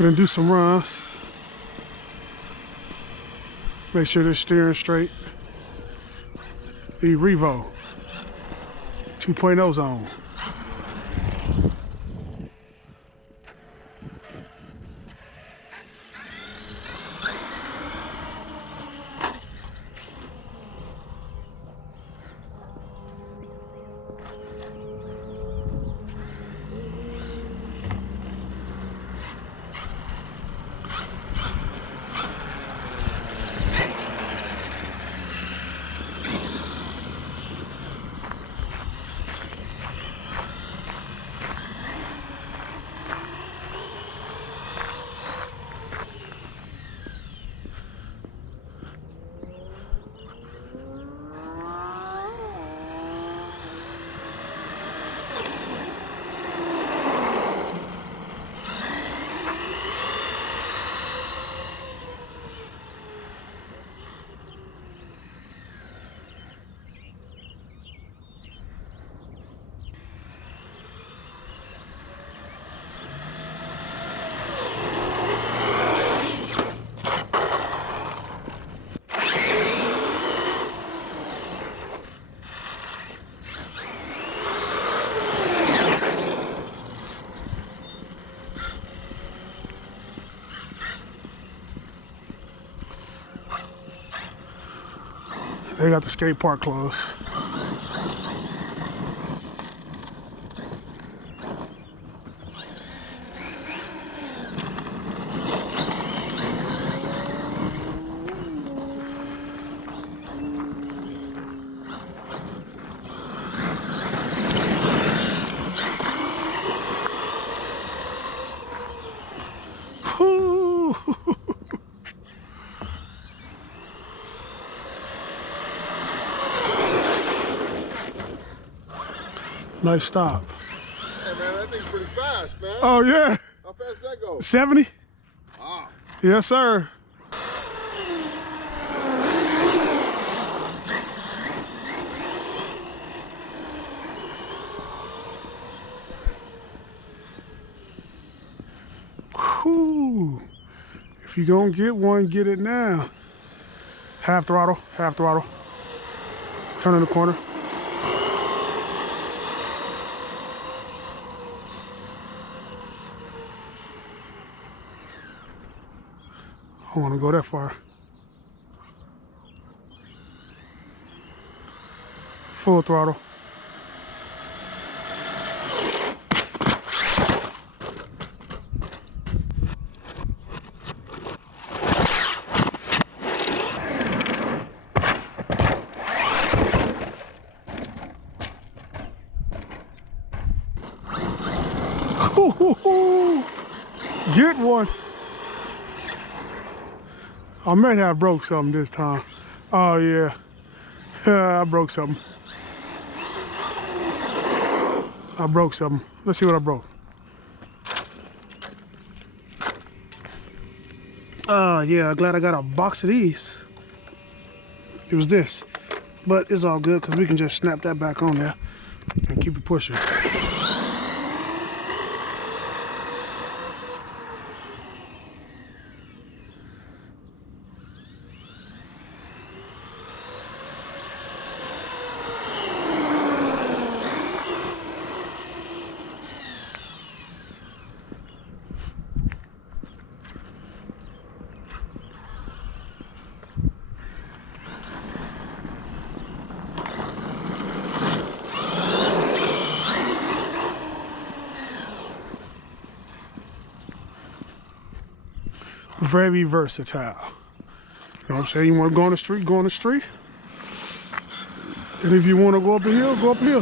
Gonna do some runs. Make sure they're steering straight. E-revo 2.0 zone. They got the skate park closed. Whew. Nice stop. Hey man, that thing's pretty fast, man. Oh yeah. How fast does that go? 70? Wow. Yes, sir. Whew. If you're gonna get one, get it now. Half throttle, half throttle. Turn in the corner. I don't want to go that far. Full throttle. Get one. I might have broke something this time. Oh yeah, I broke something. I broke something. Let's see what I broke. Yeah, glad I got a box of these. It was this, but it's all good because we can just snap that back on there and keep it pushing. Very versatile. You know what I'm saying? You want to go on the street, go on the street. And if you want to go up a hill, go up a hill.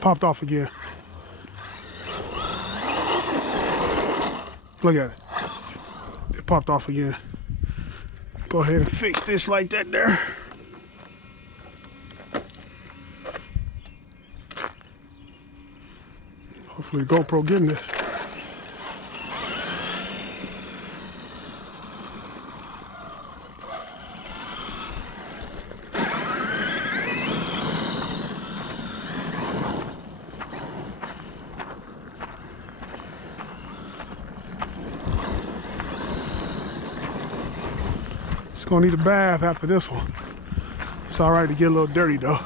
Popped off again. Look at it. It popped off again. Go ahead and fix this like that there. Hopefully GoPro getting this. It's gonna need a bath after this one. It's all right to get a little dirty though.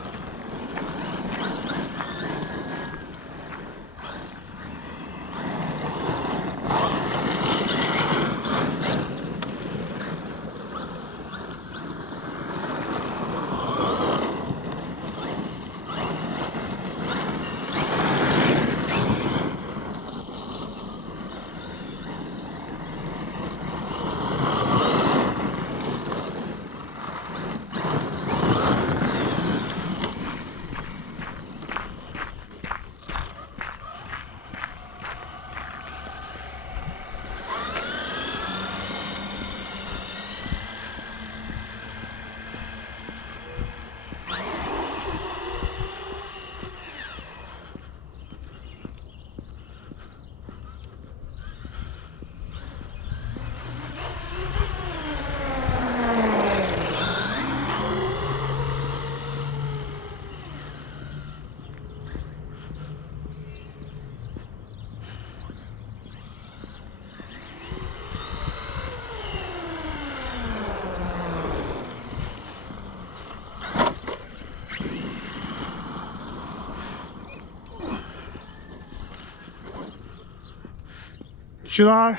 Should I?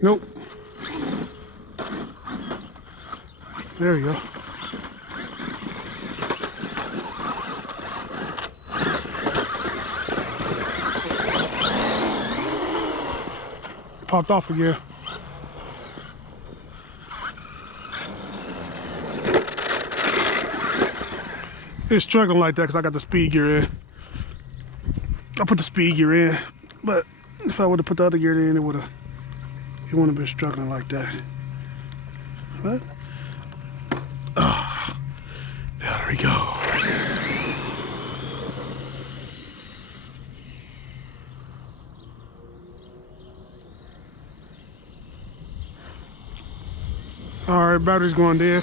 Nope. There you go. Popped off again. It's struggling like that because I got the speed gear in. I put the speed gear in, but if I would have put the other gear in, it wouldn't have been struggling like that. But there we go. All right, battery's going dead.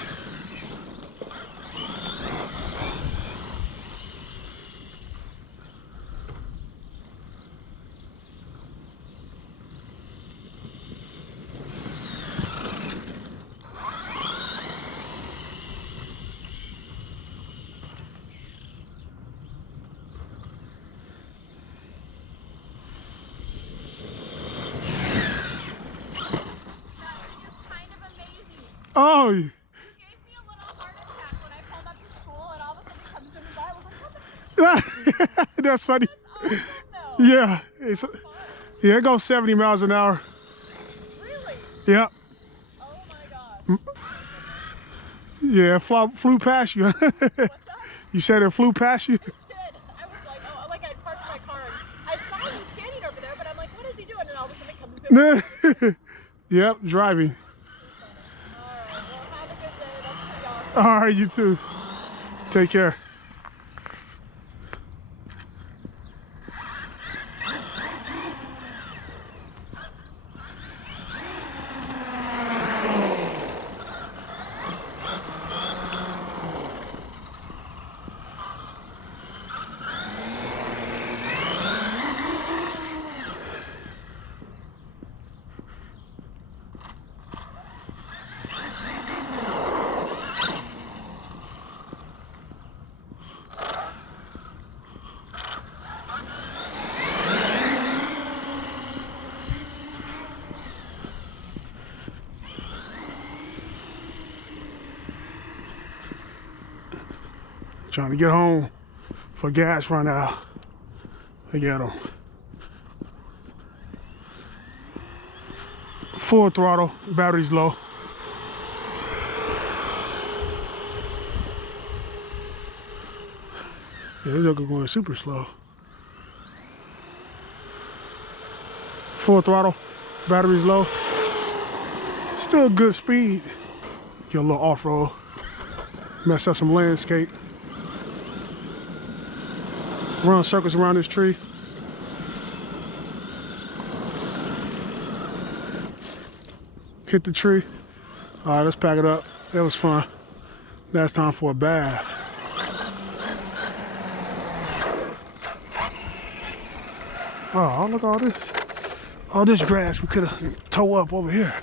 Oh, He gave me a little heart attack when I pulled up to school and all of a sudden he comes in and I was like, what the that's funny. That's awesome, though. Yeah, yeah, it goes 70 miles an hour. Really? Yeah, Oh my gosh. yeah, it flew past you. What's that? You said it flew past you? It did. I was like, oh, like I parked my car and I saw him standing over there, but I'm like, what is he doing? And all of a sudden he comes in. Yep, driving. Alright, well have a good day. That's pretty awesome. All right, you too. Take care. Trying to get home for gas run out. Look at them. Full throttle, battery's low. Yeah, this joker going super slow. Full throttle, battery's low. Still good speed. Get a little off-road. Mess up some landscape. Run circles around this tree. Hit the tree. All right, let's pack it up. That was fun. Now it's time for a bath. Oh, look at all this grass we could have towed up over here.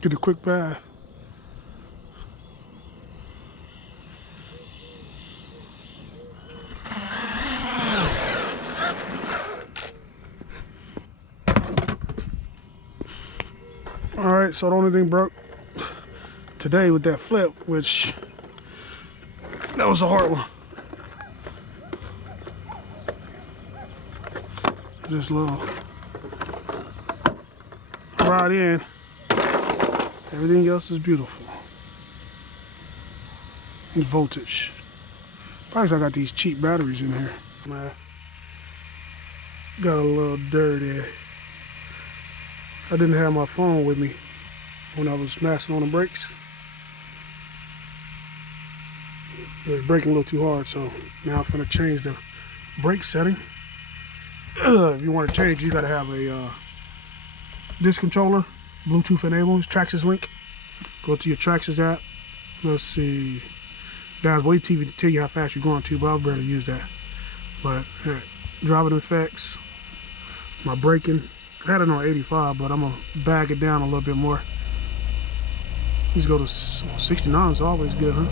Get a quick bath. All right, so the only thing broke today with that flip, which that was a hard one. This little rod in. Everything else is beautiful. And voltage. Probably 'cause I got these cheap batteries in here. Man, got a little dirty. I didn't have my phone with me when I was messing on the brakes. It was braking a little too hard, so now I'm gonna change the brake setting. If you want to change, you gotta have a disc controller, Bluetooth enabled, Traxxas link. Go to your Traxxas app. Let's see. That's way TV to tell you how fast you're going to, but I'll barely use that. But driving effects, my braking. I had it on 85, but I'm gonna bag it down a little bit more. Let's go to 69 is always good, huh?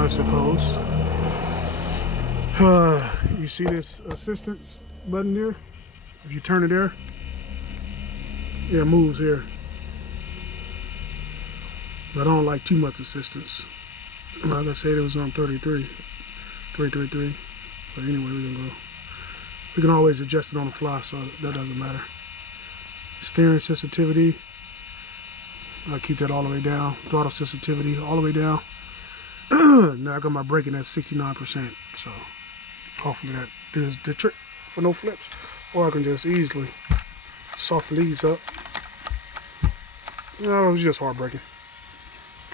I suppose. You see this assistance button here? If you turn it there, yeah, it moves here. But I don't like too much assistance. Like I said, it was on 33. But anyway, we're gonna go. We can always adjust it on the fly, so that doesn't matter. Steering sensitivity, I keep that all the way down. Throttle sensitivity, all the way down. Now I got my braking at 69%, so hopefully that is the trick for no flips. Or I can just easily soften these up. No, it was just hard braking.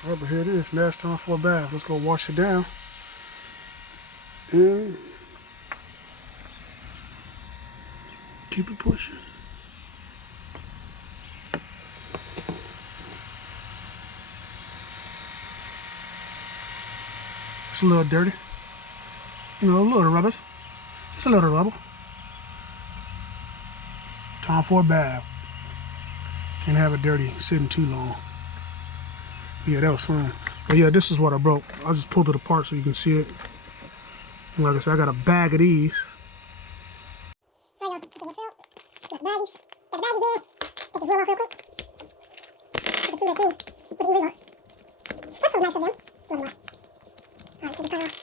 All right, but here it is. Now it's time for a bath. Let's go wash it down. And keep it pushing. It's a little dirty. You know, a little rubber. It's a little rubber. Time for a bath. Can't have it dirty sitting too long. Yeah, that was fun. But yeah, this is what I broke. I just pulled it apart so you can see it. And like I said, I got a bag of these. Got the baggies. Got the baggies, man. Take this wheel off real quick. Put the 2 in with the E-revo. That's so nice of them. Look at that. Alright, take the tire off.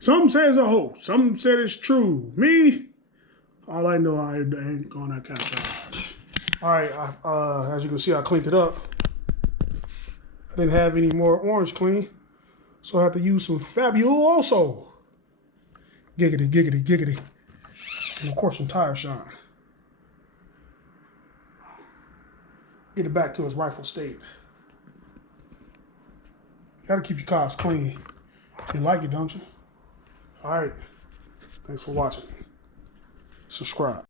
Some say it's a hoax. Some said it's true. Me, all I know, I ain't going that kind of stuff. All right, as you can see, I cleaned it up. I didn't have any more orange clean, so I have to use some Fabuloso. Giggity, giggity, giggity. And of course, some tire shine. Get it back to its rightful state. You gotta keep your cars clean. You like it, don't you? All right. Thanks for watching. Subscribe.